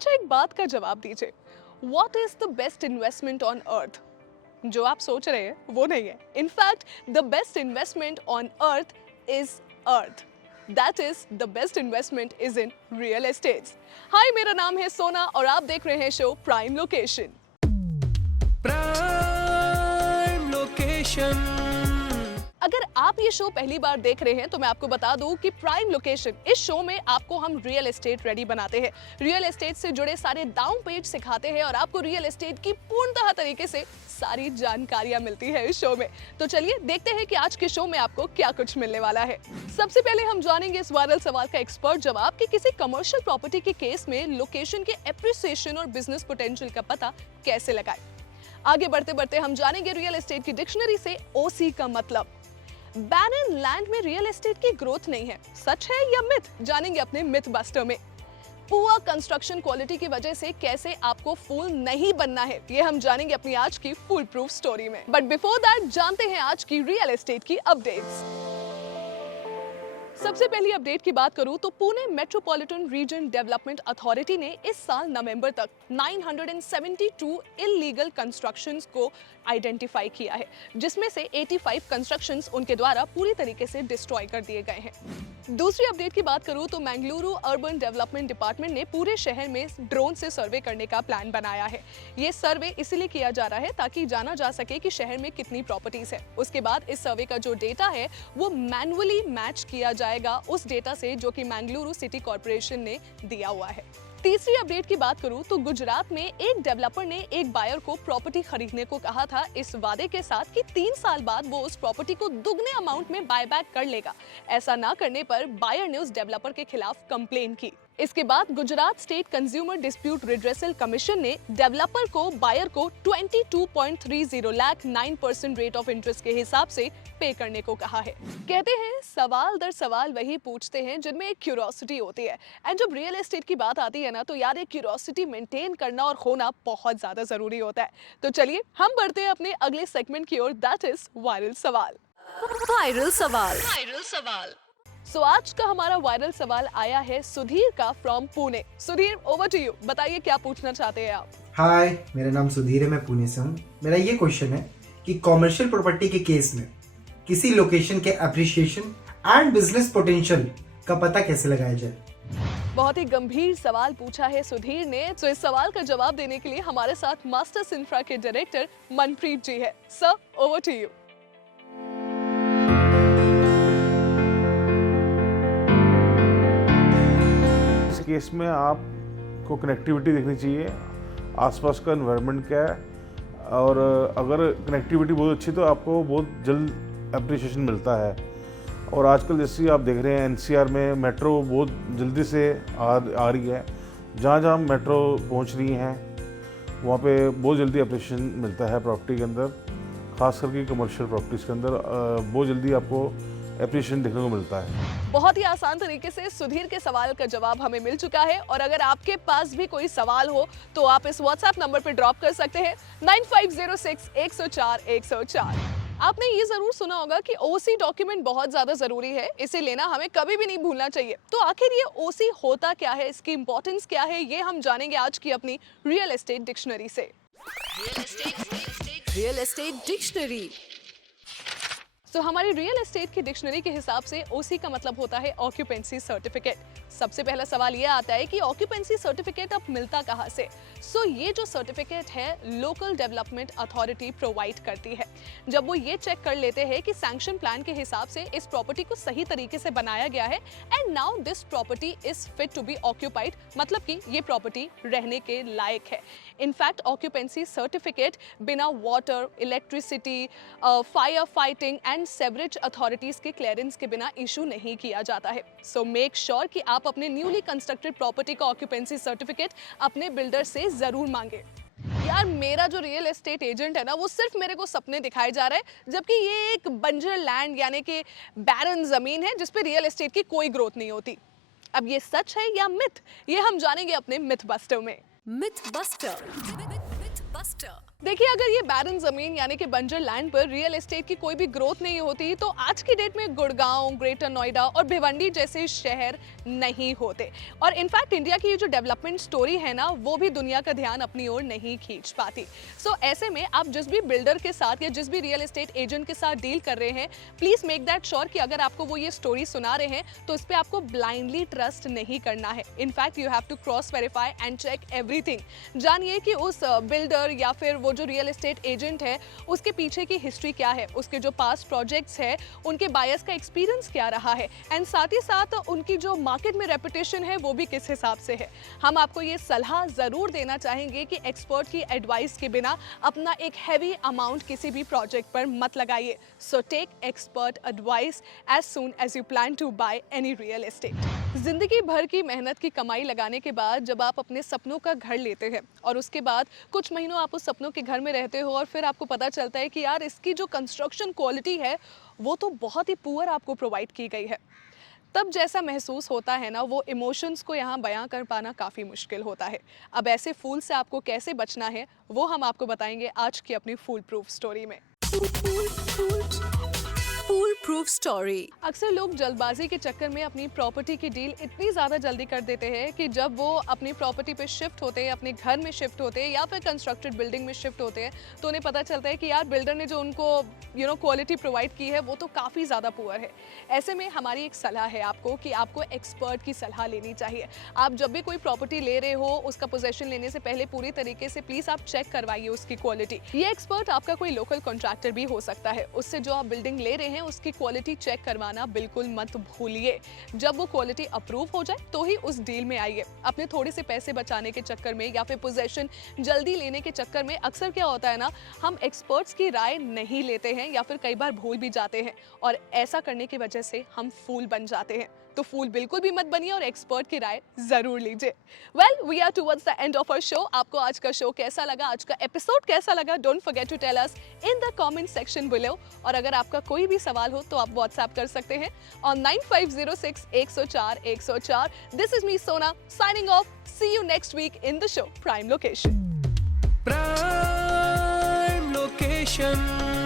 अच्छा, एक बात का जवाब दीजिए, what is the best investment on earth? जो आप सोच रहे हैं वो नहीं है। In fact the best investment on earth is earth. That is the best investment is in real estates. Hi, मेरा नाम है सोना और आप देख रहे हैं show prime location. Prime location. अगर आप ये शो पहली बार देख रहे हैं तो मैं आपको बता दूं कि प्राइम लोकेशन, इस शो में आपको हम रियल एस्टेट रेडी बनाते हैं, रियल एस्टेट से जुड़े सारे डाउन पेज सिखाते हैं और आपको रियल एस्टेट की पूर्णतः तरीके से सारी जानकारियां मिलती है इस शो में। तो चलिए देखते हैं कि आज के शो में आपको क्या कुछ मिलने वाला है। सबसे पहले हम जानेंगे इस वायरल सवाल का एक्सपर्ट जवाब कि किसी कमर्शियल प्रॉपर्टी के केस में लोकेशन के एप्रिसिएशन और बिजनेस पोटेंशियल का पता कैसे लगाएं। आगे बढ़ते बढ़ते हम जानेंगे रियल एस्टेट की डिक्शनरी से ओसी का मतलब। बैरन लैंड में रियल एस्टेट की ग्रोथ नहीं है, सच है या मिथ? जानेंगे अपने मिथ बस्टर में। पुअर कंस्ट्रक्शन क्वालिटी की वजह से कैसे आपको फूल नहीं बनना है, ये हम जानेंगे अपनी आज की फुल प्रूफ स्टोरी में। बट बिफोर दैट जानते हैं आज की रियल एस्टेट की अपडेट्स। सबसे पहली अपडेट की बात करूं तो Pune metropolitan region development authority ने इस साल नवंबर तक 972 इलीगल कंस्ट्रक्शंस को आइडेंटिफाई किया है, जिसमें से 85 कंस्ट्रक्शंस उनके द्वारा पूरी तरीके से डिस्ट्रॉय कर दिए गए हैं। दूसरी अपडेट की बात करूं तो मंगलुरु अर्बन डेवलपमेंट डिपार्टमेंट ने पूरे शहर में ड्रोन से सर्वे करने का प्लान बनाया है। ये सर्वे इसलिए किया जा रहा है ताकि जाना जा सके कि शहर में कितनी प्रॉपर्टीज है। उसके बाद इस सर्वे का जो डेटा है वो मैन्युअली मैच किया जाएगा उस डेटा से जो कि मंगलुरु सिटी कॉर्पोरेशन ने दिया हुआ है। तीसरी अपडेट की बात करूं तो गुजरात में एक डेवलपर ने एक बायर को प्रॉपर्टी खरीदने को कहा था, इस वादे के साथ कि 3 साल बाद वो उस प्रॉपर्टी को दुगने अमाउंट में बायबैक कर लेगा। ऐसा ना करने पर बायर ने उस डेवलपर के खिलाफ कंप्लेन की। इसके बाद Gujarat state consumer dispute redressal commission ने डेवलपर को बायर को 22.30 लाख 9% रेट ऑफ इंटरेस्ट के हिसाब से पे करने को कहा है। कहते हैं सवाल दर सवाल वही पूछते हैं जिनमें एक क्यूरियोसिटी होती है, एंड जब रियल एस्टेट की बात आती है ना तो यार, एक क्यूरियोसिटी मेंटेन करना और होना बहुत ज्यादा जरूरी होता है। तो चलिए हम बढ़ते हैं अपने अगले सेगमेंट की ओर, दैट इज वायरल सवाल। वायरल सवाल। वायरल सवाल। सो आज का हमारा वायरल सवाल आया है सुधीर का from Pune. Sudhir, over to you, बताइए क्या पूछना चाहते हैं आप। हाय, मेरा नाम सुधीर है, मैं पुणे से हूँ। मेरा ये क्वेश्चन है कि कॉमर्शियल प्रॉपर्टी के केस में किसी लोकेशन के एप्रिसिएशन एंड बिजनेस पोटेंशियल का पता कैसे लगाया जाए। बहुत ही गंभीर सवाल पूछा है सुधीर ने। तो इस सवाल का जवाब देने के लिए हमारे साथ मास्टर्स इंफ्रा के डायरेक्टर मनप्रीत जी है। Sir, over to you. इस केस में आपको कनेक्टिविटी देखनी चाहिए, आसपास का एनवायरनमेंट क्या है, और अगर कनेक्टिविटी बहुत अच्छी तो आपको बहुत जल्द एप्रिसिएशन मिलता है। और आजकल जैसे आप देख रहे हैं एनसीआर में मेट्रो बहुत जल्दी से आ रही है, जहाँ जहाँ मेट्रो पहुँच रही हैं वहाँ पे बहुत जल्दी एप्रिसिएशन मिलता है प्रॉपर्टी के अंदर, खास करके कमर्शियल प्रॉपर्टीज़ के अंदर बहुत जल्दी आपको एप्रिसिएशन देखने को मिलता है। बहुत ही आसान तरीके से सुधीर के सवाल का जवाब हमें मिल चुका है, और अगर आपके पास भी कोई सवाल हो तो आप इस व्हाट्सएप नंबर पर ड्रॉप कर सकते हैं 9506-104-104। आपने ये जरूर सुना होगा कि ओसी डॉक्यूमेंट बहुत ज्यादा जरूरी है, इसे लेना हमें कभी भी नहीं भूलना चाहिए। तो आखिर ये ओसी होता क्या है, इसकी इंपॉर्टेंस क्या है, ये हम जानेंगे आज की अपनी रियल एस्टेट डिक्शनरी से। Real estate dictionary. तो हमारी रियल एस्टेट की डिक्शनरी के हिसाब से ओसी का मतलब होता है ऑक्यूपेंसी सर्टिफिकेट। सबसे पहला सवाल ये आता है कि ऑक्यूपेंसी सर्टिफिकेट अब मिलता कहाँ से। सो ये जो सर्टिफिकेट है लोकल डेवलपमेंट अथॉरिटी प्रोवाइड करती है। जब वो ये चेक कर लेते हैं कि सैंक्शन प्लान के हिसाब से इस प्रॉपर्टी को सही तरीके से बनाया गया है and now this property is fit to be occupied, मतलब कि ये प्रॉपर्टी रहने के लायक है। इनफैक्ट ऑक्यूपेंसी सर्टिफिकेट बिना water, electricity, fire fighting and sewerage authorities के क्लियरेंस के बिना इशू नहीं किया जाता है। सो मेक श्योर कि आप अपने न्यूली कंस्ट्रक्टेड प्रॉपर्टी का ऑक्यूपेंसी सर्टिफिकेट अपने बिल्डर से जरूर मांगे। यार, मेरा जो रियल एस्टेट एजेंट है ना, वो सिर्फ मेरे को सपने दिखाए जा रहे हैं, जबकि ये एक बंजर लैंड यानी कि बैरन जमीन है जिस पे रियल एस्टेट की कोई ग्रोथ नहीं होती। अब ये सच है या मिथ, ये हम जानेंगे अपने मिथ बस्टर में। Myth buster. बस्टर। देखिए, अगर ये बैरन जमीन यानी कि बंजर लैंड पर रियल एस्टेट की कोई भी ग्रोथ नहीं होती तो आज की डेट में गुड़गांव, ग्रेटर नोएडा और भिवंडी जैसे शहर नहीं होते। और इनफैक्ट इंडिया की ये जो डेवलपमेंट स्टोरी है ना, वो भी दुनिया का ध्यान अपनी ओर नहीं खींच पाती। सो ऐसे में आप जिस भी बिल्डर के साथ या जिस भी रियल एस्टेट एजेंट के साथ डील कर रहे हैं, प्लीज मेक दैट श्योर कि अगर आपको वो ये स्टोरी सुना रहे हैं तो इस पे आपको ब्लाइंडली ट्रस्ट नहीं करना है। In fact you have to cross verify and check everything. जानिए कि उस बिल्डर या फिर वो जो रियल एस्टेट एजेंट है उसके पीछे की हिस्ट्री क्या है, उसके जो पास्ट प्रोजेक्ट्स है उनके बायर्स का एक्सपीरियंस क्या रहा है, एंड साथ ही साथ उनकी जो मार्केट में रेपुटेशन है वो भी किस हिसाब से है। हम आपको ये सलाह जरूर देना चाहेंगे कि एक्सपर्ट की एडवाइस के बिना अपना एक हैवी अमाउंट किसी भी प्रोजेक्ट पर मत लगाइए। So take expert advice as soon as you plan to buy any real estate. जिंदगी भर की मेहनत की कमाई लगाने के बाद जब आप अपने सपनों का घर लेते हैं और उसके बाद कुछ महीनों आप उस सपनों के घर में रहते हो और फिर आपको पता चलता है कि यार इसकी जो कंस्ट्रक्शन क्वालिटी है वो तो बहुत ही पुअर आपको प्रोवाइड की गई है, तब जैसा महसूस होता है ना, वो इमोशंस को यहाँ बयां कर पाना काफ़ी मुश्किल होता है। अब ऐसे फूल से आपको कैसे बचना है वो हम आपको बताएंगे आज की अपनी फूल प्रूफ स्टोरी में। फूल प्रूफ स्टोरी। अक्सर लोग जल्दबाजी के चक्कर में अपनी प्रॉपर्टी की डील इतनी ज़्यादा जल्दी कर देते हैं कि जब वो अपनी प्रॉपर्टी पे शिफ्ट होते हैं, अपने घर में शिफ्ट होते हैं या फिर कंस्ट्रक्टेड बिल्डिंग में शिफ्ट होते हैं, तो उन्हें पता चलता है कि यार बिल्डर ने जो उनको क्वालिटी प्रोवाइड की है वो तो काफ़ी ज़्यादा पुअर है। ऐसे में हमारी एक सलाह है आपको कि आपको एक्सपर्ट की सलाह लेनी चाहिए। आप जब भी कोई प्रॉपर्टी ले रहे हो उसका पोजेशन लेने से पहले पूरी तरीके से प्लीज़ आप चेक करवाइए उसकी क्वालिटी। ये एक्सपर्ट आपका कोई लोकल कॉन्ट्रैक्टर भी हो सकता है। उससे जो आप बिल्डिंग ले रहे हैं उसकी क्वालिटी चेक करवाना बिल्कुल मत भूलिए। जब वो क्वालिटी अप्रूव हो जाए तो ही उस डील में आइए। अपने थोड़े से पैसे बचाने के चक्कर में या फिर पोजेशन जल्दी लेने के चक्कर में अक्सर क्या होता है ना, हम एक्सपर्ट्स की राय नहीं लेते हैं या फिर कई बार भूल भी जाते हैं और ऐसा करने की वजह से हम फूल बन जाते हैं। तो फूल बिल्कुल भी मत बनिए और एक्सपर्ट की राय जरूर लीजिए। Well, we are towards the end of our show. आपको आज का शो कैसा लगा, आज का एपिसोड कैसा लगा, don't forget to tell us in the comment section below. और अगर आपका कोई भी सवाल हो तो आप व्हाट्सएप कर सकते हैं on 9506 104 104। This is me Sona signing off. See you next week in the show prime location. Prime location.